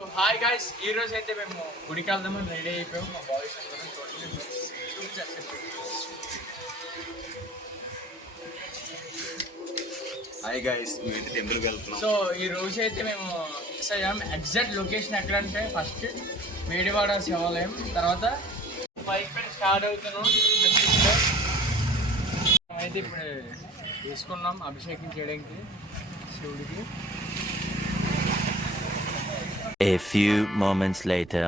Hi guys, ఈ రోజు అయితే మేము గుడికి వెళ్దామని రెడీ అయిపోయాము. మా బాయ్స్ అందరం చూడండి. హాయ్ గైస్, మేమైతే టెంపుల్కి వెళ్తున్నాం. సో ఈ రోజు అయితే మేము ఫిక్స్ అయ్యాం. ఎగ్జాక్ట్ లొకేషన్ ఎక్కడంటే ఫస్ట్ మేడివాడ శివాలయం, తర్వాత బైక్ పైన స్టార్ట్ అవుతున్నాం. అయితే ఇప్పుడు తీసుకున్నాం అభిషేకం చేయడానికి శివుడికి. A few moments later.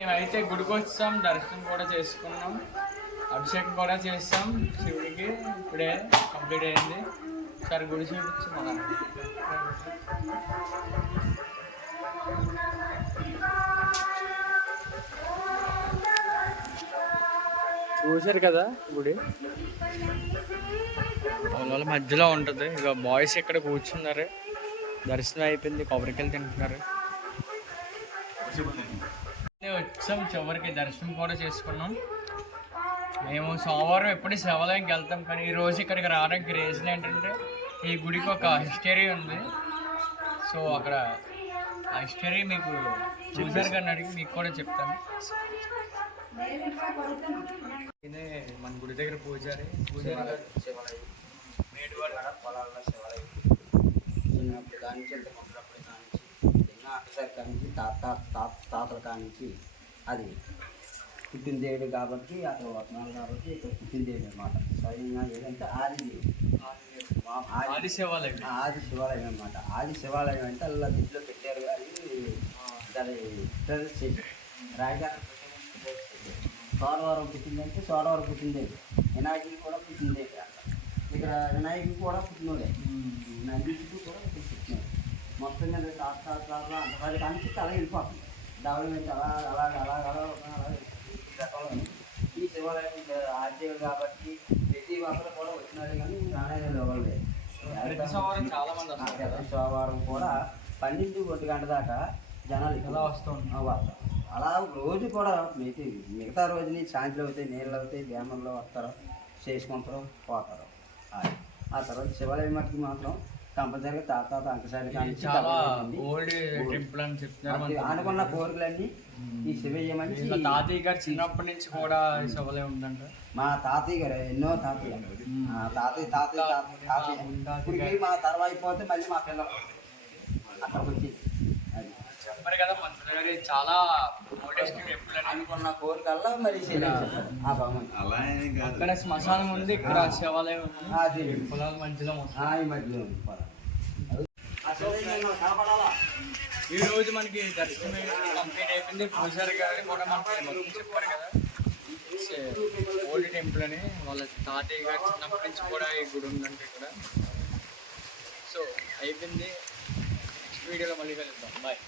మేమైతే గుడికి వచ్చాం, దర్శనం కూడా చేసుకున్నాం, అభిషేకం కూడా చేస్తాం శివుడికి. ఇప్పుడే కంప్లీట్ అయింది. సరే గుడి చూపించి మన చూసారు కదా గుడి వాళ్ళ మధ్యలో ఉంటుంది. ఇక బాయ్స్ ఇక్కడ కూర్చున్నారు. దర్శనం అయిపోయింది, కొబ్బరికాయలు తింటున్నారు. వచ్చాం చివరికి, దర్శనం కూడా చేసుకున్నాం. మేము సోమవారం ఎప్పుడు శివాలయంకి వెళ్తాం, కానీ ఈరోజు ఇక్కడికి రావడానికి రీజన్ ఏంటంటే ఈ గుడికి ఒక హిస్టరీ ఉంది. సో అక్కడ ఆ హిస్టరీ మీకు చూసారు కానీ అడిగి మీకు కూడా చెప్తాను. ఇదే మన గుడి దగ్గర పూజారి శివాలయం మేడివాడ పొలాల్లో శివాలయం చిన్నప్పుడు కానించి అంటే మొదలప్పుడు కానించి ఆఫీసర్ కానించి తాతల కానించి అది పుట్టిన దేవుడు కాబట్టి అక్కడ వస్తున్నాడు కాబట్టి ఇక్కడ పుట్టిన దేవుడు అనమాట. స్వయంగా ఏదంటే ఆది శివాలయం అనమాట. ఆది శివాలయం అంటే అలా దీంట్లో పెట్టారు. అది దాని చేసి రాజగారు సోడవరం పుట్టిందంటే సోడవరం పుట్టిందేవి, వినాయకుడికి కూడా పుట్టిందేవి. ఇక్కడ వినాయకుడికి కూడా పుట్టినోడే, నందికి కూడా పుట్టినోడు. మొత్తం మీద అంతకాడి కానీ అలా వెళ్ళిపోతుంది. దావుల నుంచి అలా ఈ శివాలయం ఆర్దేవుడు కాబట్టి ప్రతి ఒక్కరు కూడా వచ్చినాడు, కానీ రాణాలు ఇవ్వలేదు. సోమవారం కూడా 12-1 గంట దాకా జనాలు ఇలా వస్తారు. అలా రోజు కూడా మిగతా రోజుని సాయంత్రం అవుతాయి, నీళ్ళు అవుతాయి, గ్రామంలో వస్తారు, చేసుకుంటారు, పోతారు. ఆ తర్వాత శివాలయం మట్టికి మాత్రం కంపల్సరీగా తాత అంకసారి అనుకున్న కోరికలన్నీ ఈ శివయ్యమని. తాతయ్య గారు చిన్నప్పటి నుంచి కూడా శివాలయం ఉందంట. మా తాతయ్య గారు ఎన్నో తాతయ్య మా తర్వాత అయిపోతే మళ్ళీ మా పిల్లలు అక్కడికి వచ్చి చెప్పారు కదా చాలా అనుకున్న కోరికల్లా మరి అక్కడ శ్మశానం ఉంది, ఇక్కడ శివాలయం ఉంది. పొలాల మధ్యలో ఈ రోజు మనకి దర్శనం కంప్లీట్ అయిపోయింది. పూజారి గారు కూడా మనకి చెప్పారు కదా ఓల్డ్ టెంపుల్ అని. వాళ్ళ తాతయ్య గారు చిన్నప్పటి నుంచి కూడా ఈ గుడి ఉందంటే ఇక్కడ. సో అయిపోయింది. నెక్స్ట్ వీడియోలో మళ్ళీ కలుద్దాం. బాయ్.